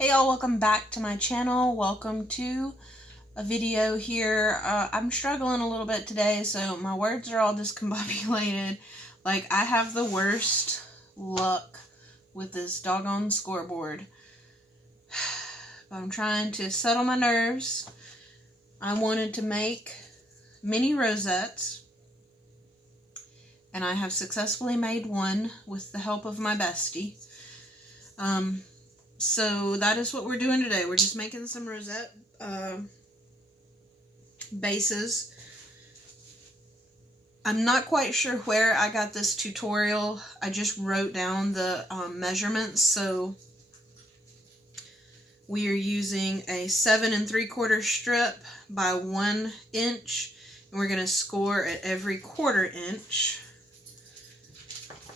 Hey y'all, welcome back to my channel. Welcome to a video here. I'm struggling a little bit today, so my words are all discombobulated. Like, I have the worst luck with this doggone scoreboard. But I'm trying to settle my nerves. I wanted to make mini rosettes, and I have successfully made one with the help of my bestie. So that is what we're doing today. We're just making some rosette bases. I'm not quite sure where I got this tutorial. I just wrote down the measurements. So we are using a 7 3/4 strip by 1 inch, and we're going to score at every 1/4 inch.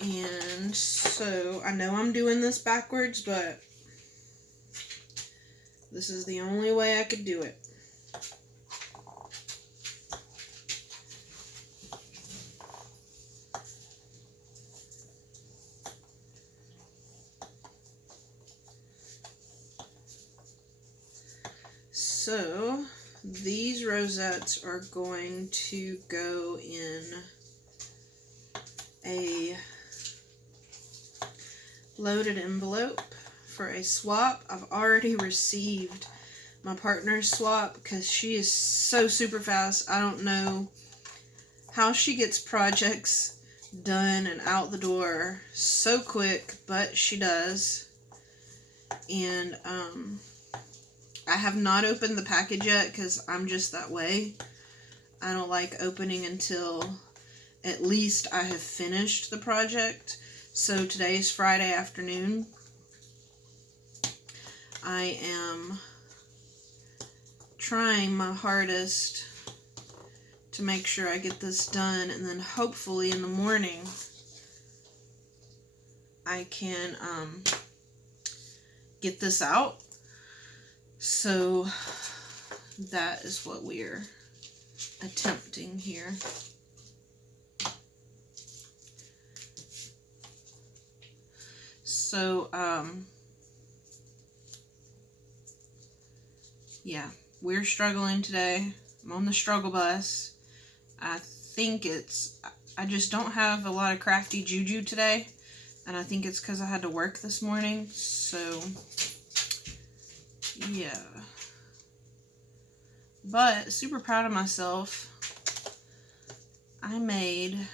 And so I know I'm doing this backwards, but this is the only way I could do it. So these rosettes are going to go in a loaded envelope for a swap. I've already received my partner's swap because she is so super fast. I don't know how she gets projects done and out the door so quick, but she does. And I have not opened the package yet because I'm just that way. I don't like opening until at least I have finished the project. So today is Friday afternoon. I am trying my hardest to make sure I get this done, and then hopefully in the morning I can get this out. So that is what we're attempting here. So yeah, we're struggling today. I'm on the struggle bus. I just don't have a lot of crafty juju today, and I think it's because I had to work this morning. So yeah, but super proud of myself. I made,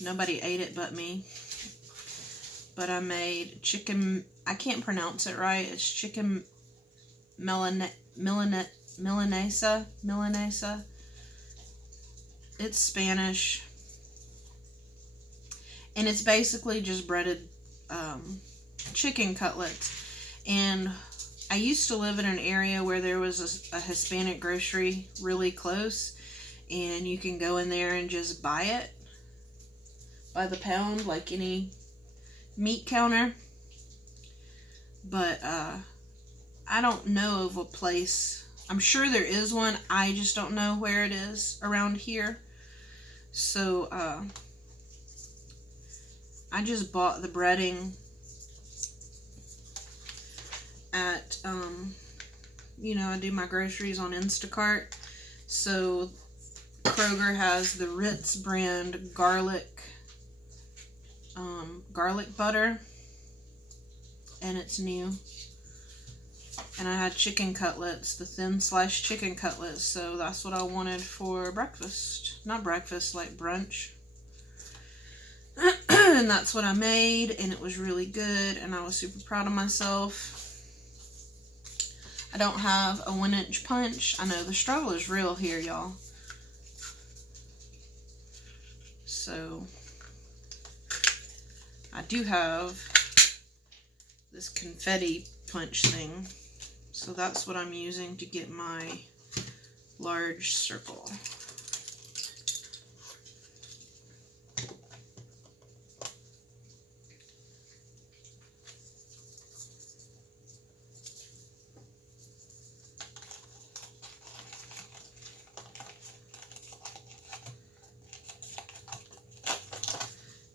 nobody ate it but me, but I made chicken, I can't pronounce it right. It's chicken Milanesa. It's Spanish, and it's basically just breaded chicken cutlets. And I used to live in an area where there was a Hispanic grocery really close, and you can go in there and just buy it by the pound like any meat counter. But I don't know of a place. I'm sure there is one. I just don't know where it is around here. So I just bought the breading at, I do my groceries on Instacart. So Kroger has the Ritz brand garlic butter, and it's new. And I had chicken cutlets, the thin sliced chicken cutlets, so that's what I wanted for breakfast. Not breakfast, like brunch. And that's what I made, and it was really good, and I was super proud of myself. I don't have a 1-inch punch. I know the struggle is real here, y'all. So I do have this confetti punch thing. So that's what I'm using to get my large circle.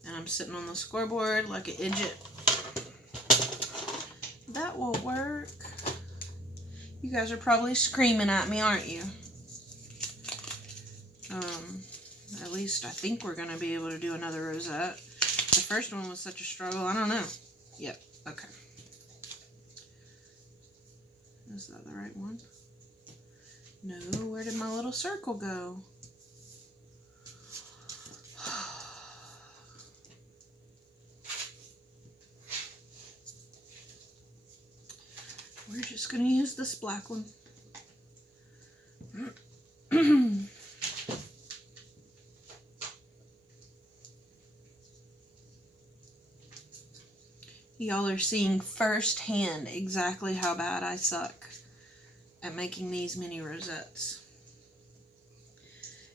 And I'm sitting on the scoreboard like an idiot. That won't work. You guys are probably screaming at me, aren't you? At least I think we're going to be able to do another rosette. The first one was such a struggle. I don't know. Yep. Okay. Is that the right one? No. Where did my little circle go? We're just going to use this black one. Y'all are seeing firsthand exactly how bad I suck at making these mini rosettes.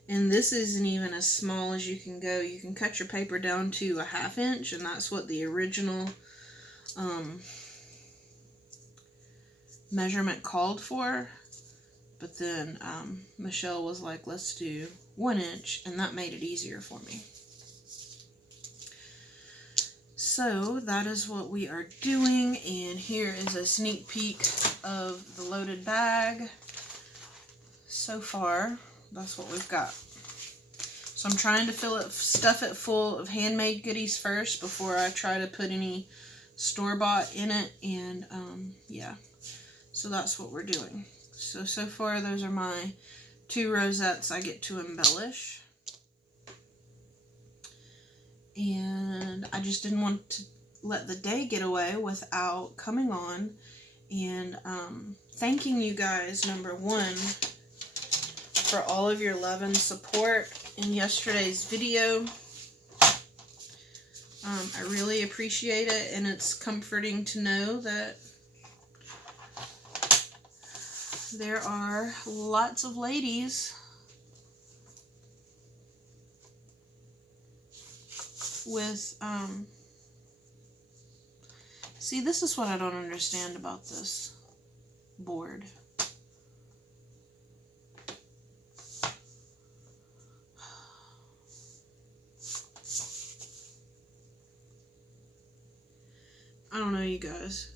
And this isn't even as small as you can go. You can cut your paper down to a 1/2 inch, and that's what the original measurement called for. But then Michelle was like, let's do 1 inch, and that made it easier for me. So that is what we are doing, and here is a sneak peek of the loaded bag. So far, that's what we've got. So I'm trying to stuff it full of handmade goodies first before I try to put any store-bought in it, and yeah. So that's what we're doing. So far those are my 2 rosettes I get to embellish. And I just didn't want to let the day get away without coming on and thanking you guys, number one, for all of your love and support in yesterday's video. I really appreciate it, and it's comforting to know that there are lots of ladies with, see, this is what I don't understand about this board. I don't know, you guys.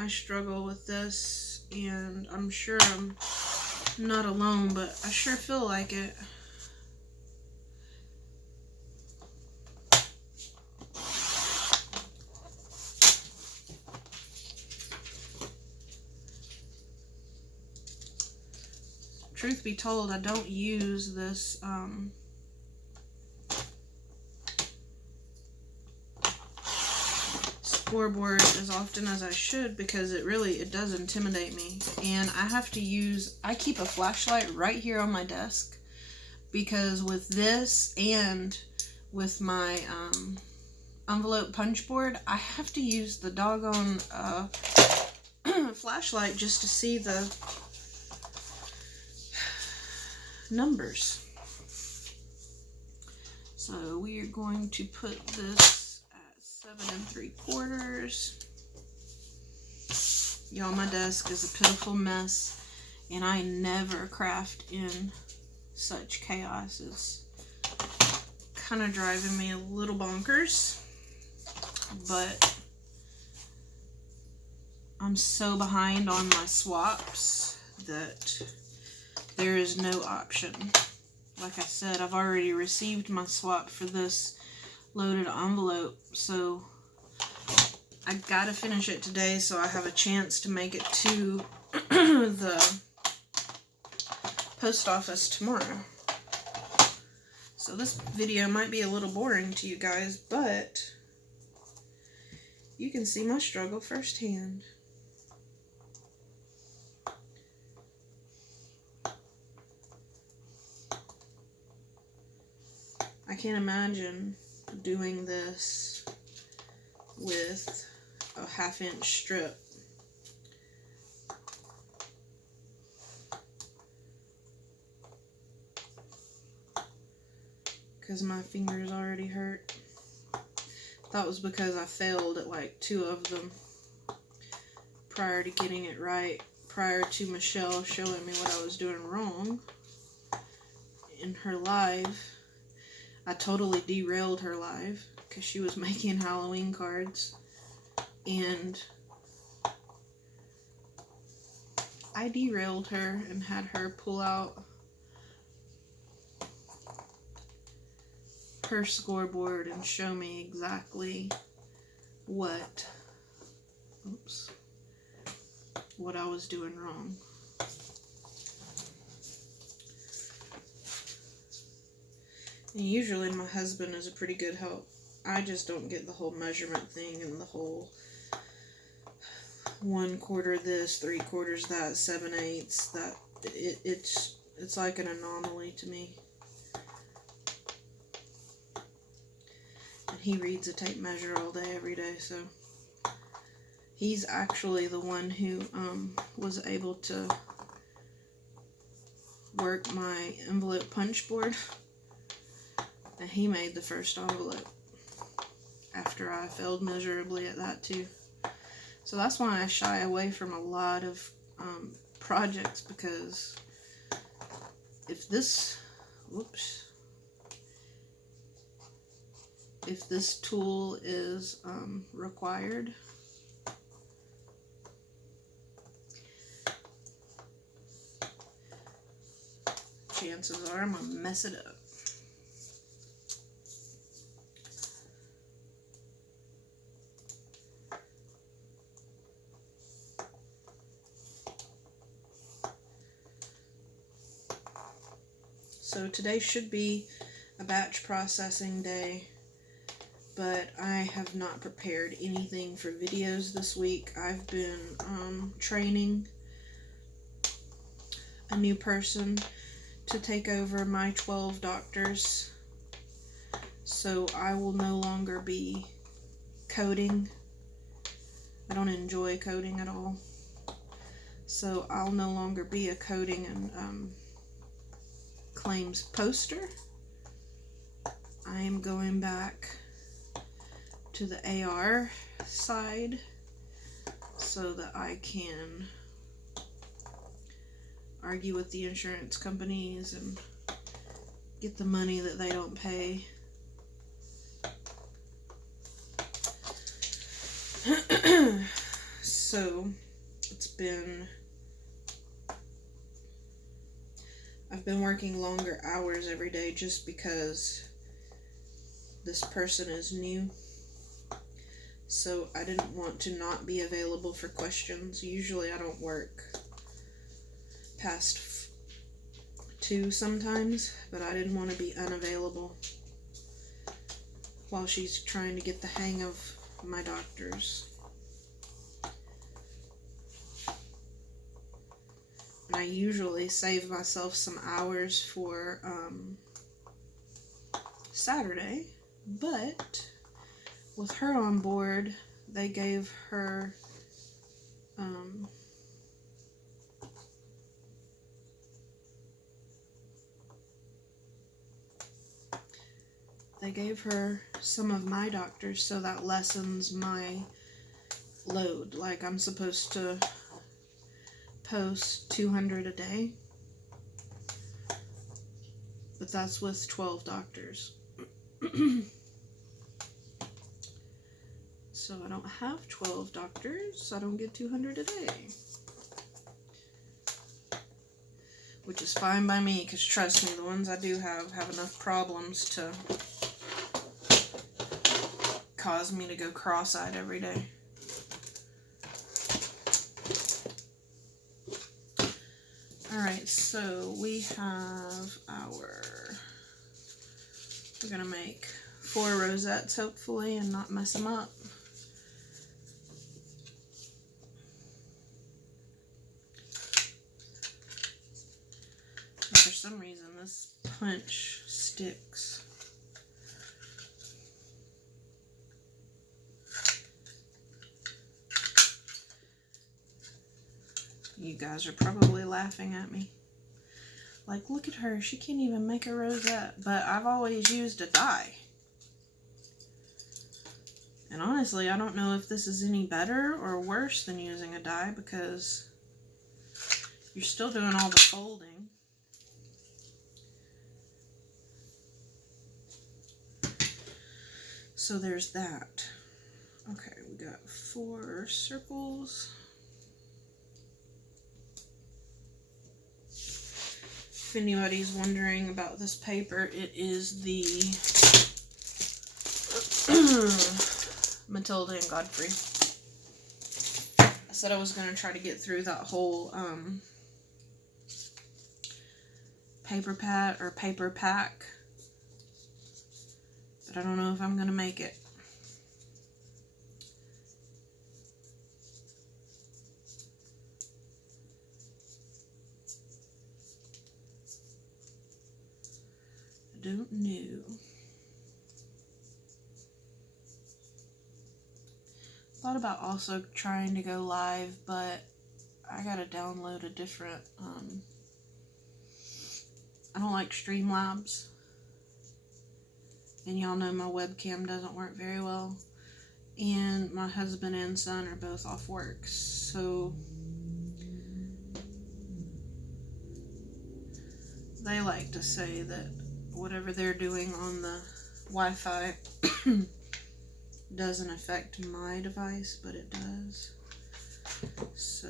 I struggle with this, and I'm sure I'm not alone, but I sure feel like it. Truth be told, I don't use this scoreboard as often as I should, because it does intimidate me, and I keep a flashlight right here on my desk, because with this and with my envelope punch board, I have to use the doggone flashlight just to see the numbers. So we are going to put this at 7 3/4. Y'all, my desk is a pitiful mess, and I never craft in such chaos. It's kind of driving me a little bonkers, but I'm so behind on my swaps that there is no option. Like I said, I've already received my swap for this loaded envelope, so I gotta finish it today so I have a chance to make it to the post office tomorrow. So this video might be a little boring to you guys, but you can see my struggle firsthand. I can't imagine doing this with a 1/2 inch strip. Because my fingers already hurt. That was because I failed at like 2 of them prior to getting it right, prior to Michelle showing me what I was doing wrong. in her live, I totally derailed her live because she was making Halloween cards, and I derailed her and had her pull out her scoreboard and show me exactly what I was doing wrong. And usually my husband is a pretty good help. I just don't get the whole measurement thing and the whole 1/4 this, 3/4 that, 7/8 that. It's like an anomaly to me. And he reads a tape measure all day, every day, so he's actually the one who was able to work my envelope punch board. And he made the first envelope after I failed miserably at that too. So that's why I shy away from a lot of projects, because if this tool is required, chances are I'm gonna mess it up. So today should be a batch processing day, but I have not prepared anything for videos this week. I've been training a new person to take over my 12 doctors, so I will no longer be coding. I don't enjoy coding at all, so I'll no longer be a coding and claims poster. I am going back to the AR side so that I can argue with the insurance companies and get the money that they don't pay. So I've been working longer hours every day just because this person is new. So I didn't want to not be available for questions. Usually I don't work past 2 sometimes, but I didn't want to be unavailable while she's trying to get the hang of my doctors. And I usually save myself some hours for Saturday, but with her on board, they gave her some of my doctors, so that lessens my load. Like, I'm supposed to post 200 a day, but that's with 12 doctors. So I don't have 12 doctors, so I don't get 200 a day, which is fine by me, because trust me, the ones I do have enough problems to cause me to go cross-eyed every day. Alright, so we have we're going to make 4 rosettes, hopefully, and not mess them up. And for some reason, this punch sticks. You guys are probably laughing at me. Like, look at her, she can't even make a rosette. But I've always used a die. And honestly, I don't know if this is any better or worse than using a die, because you're still doing all the folding. So there's that. Okay, we got 4 circles. If anybody's wondering about this paper, it is the Matilda and Godfrey. I said I was going to try to get through that whole paper pack, but I don't know if I'm going to make it. I don't know. Thought about also trying to go live, but I gotta download a different, I don't like Streamlabs, and y'all know my webcam doesn't work very well, and my husband and son are both off work, so they like to say that whatever they're doing on the Wi-Fi doesn't affect my device, but it does. So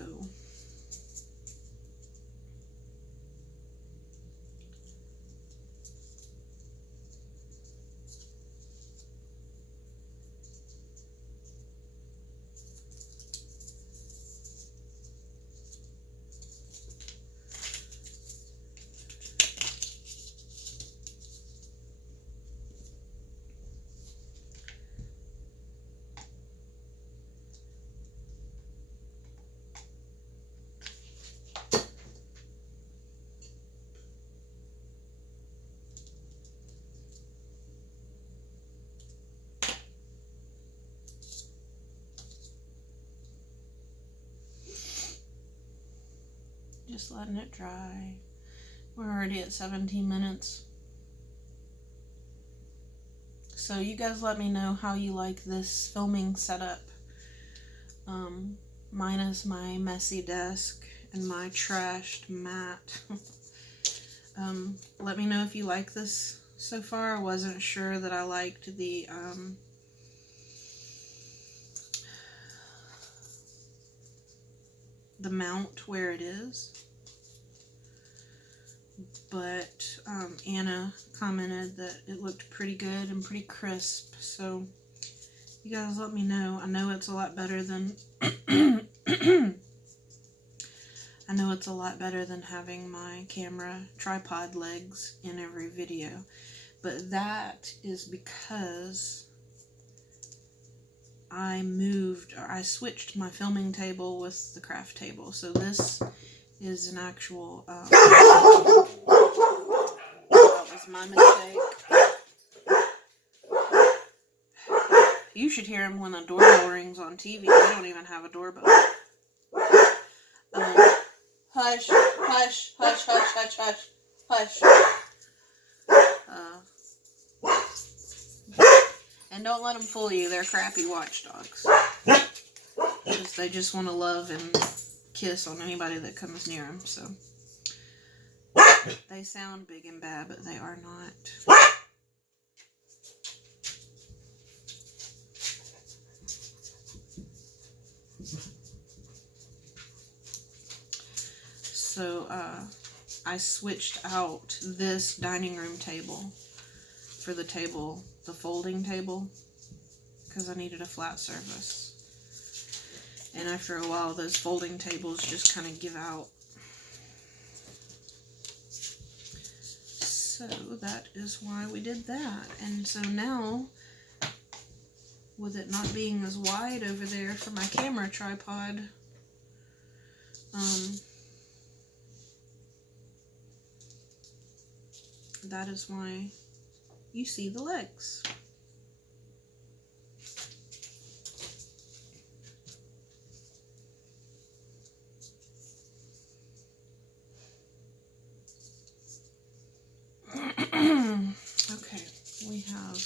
just letting it dry. We're already at 17 minutes. So you guys let me know how you like this filming setup. Minus my messy desk and my trashed mat. Let me know if you like this so far. I wasn't sure that I liked the mount where it is, but Anna commented that it looked pretty good and pretty crisp, so you guys let me know. I know it's a lot better than I know it's a lot better than having my camera tripod legs in every video, but that is because I switched my filming table with the craft table. So this is an actual, that was my mistake. You should hear him when the doorbell rings on TV. I don't even have a doorbell. Hush, hush, hush, hush, hush, hush, hush. And don't let them fool you. They're crappy watchdogs. They just want to love and kiss on anybody that comes near them. So they sound big and bad, but they are not. So I switched out this dining room table for the folding table, because I needed a flat surface. And after a while, those folding tables just kind of give out. So that is why we did that. And so now, with it not being as wide over there for my camera tripod, that is why you see the legs. Okay, we have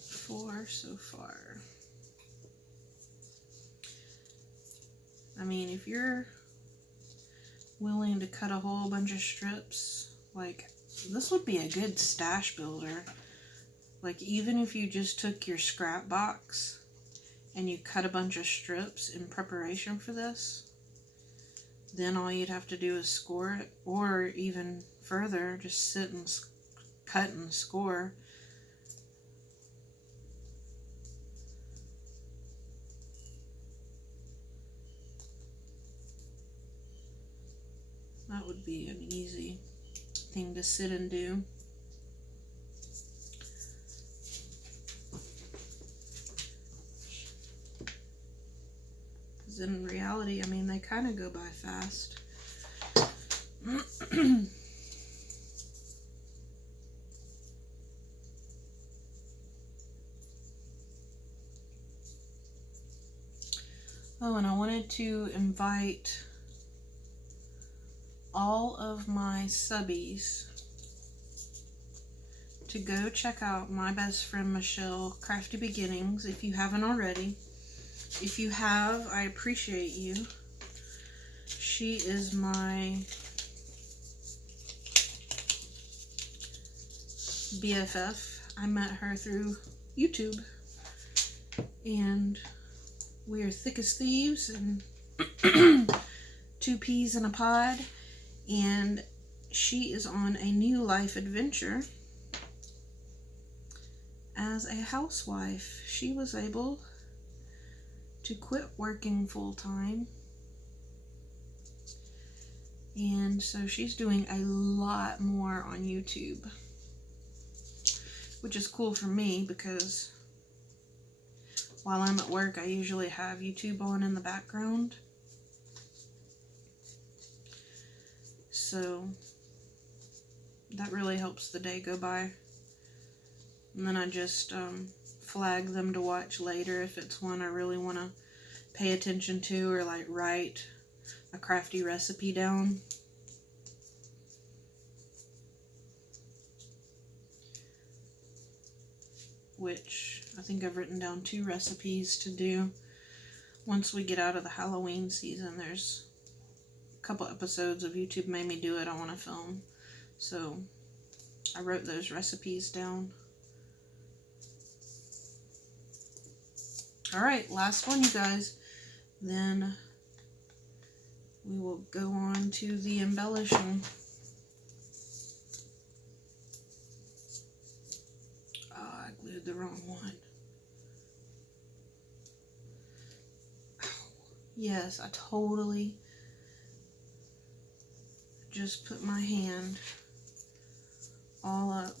4 so far. I mean, if you're willing to cut a whole bunch of strips, like This would be a good stash builder. Like, even if you just took your scrap box and you cut a bunch of strips in preparation for this, then all you'd have to do is score it, or even further, just sit and cut and score. That would be an easy thing to sit and do. Because in reality, I mean, they kind of go by fast. Oh, and I wanted to invite all of my subbies to go check out my best friend Michelle Crafty Beginnings if you haven't already. If you have, I appreciate you. She is my BFF. I met her through YouTube, and we are thick as thieves and two peas in a pod. And she is on a new life adventure as a housewife. She was able to quit working full-time, and so she's doing a lot more on YouTube, which is cool for me because while I'm at work I usually have YouTube on in the background. So that really helps the day go by. And then I just flag them to watch later if it's one I really want to pay attention to, or like write a crafty recipe down. Which I think I've written down 2 recipes to do. Once we get out of the Halloween season, there's a couple episodes of YouTube Made Me Do It I want to film. So I wrote those recipes down. Alright, last one, you guys. Then we will go on to the embellishing. Oh, I glued the wrong one. Ow. Yes, I totally just put my hand all up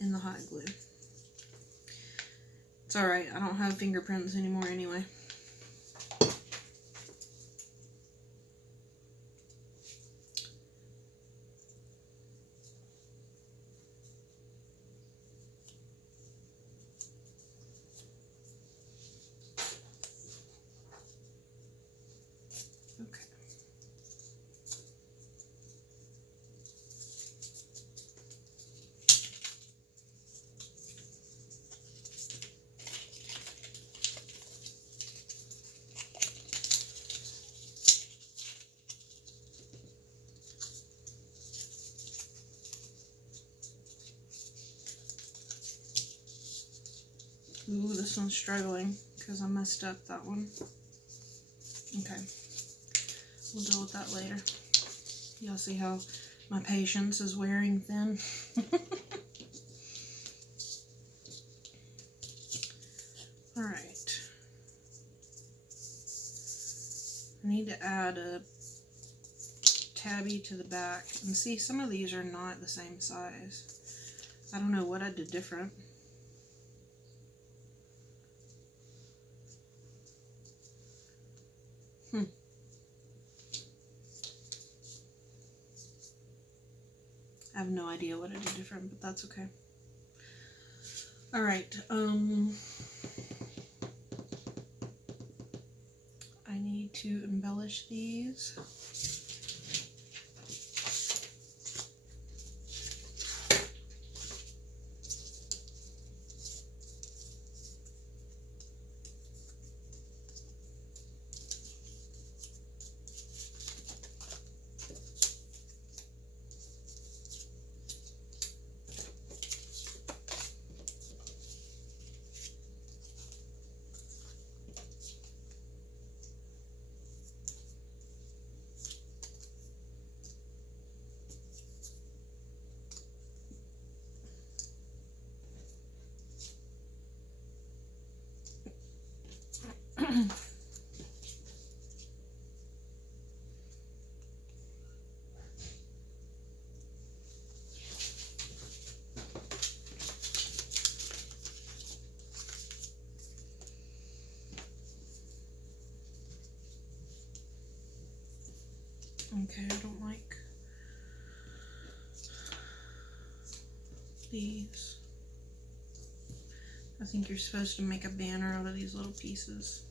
in the hot glue. It's alright, I don't have fingerprints anymore anyway. Okay. Ooh, this one's struggling because I messed up that one. Okay, we'll deal with that later. Y'all see how my patience is wearing thin? Alright. I need to add a tabby to the back. And see, some of these are not the same size. I don't know what I did different. I have no idea what I did different, but that's okay. Alright, I need to embellish these. Okay, I don't like these. I think you're supposed to make a banner out of these little pieces.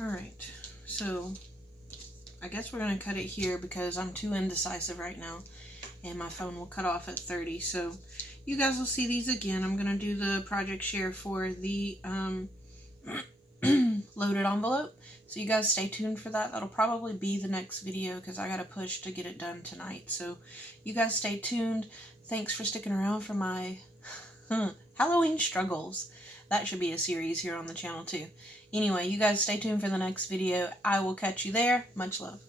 Alright, so I guess we're going to cut it here because I'm too indecisive right now and my phone will cut off at 30. So you guys will see these again. I'm going to do the project share for the loaded envelope. So you guys stay tuned for that. That'll probably be the next video because I got to push to get it done tonight. So you guys stay tuned. Thanks for sticking around for my Halloween struggles. That should be a series here on the channel too. Anyway, you guys stay tuned for the next video. I will catch you there. Much love.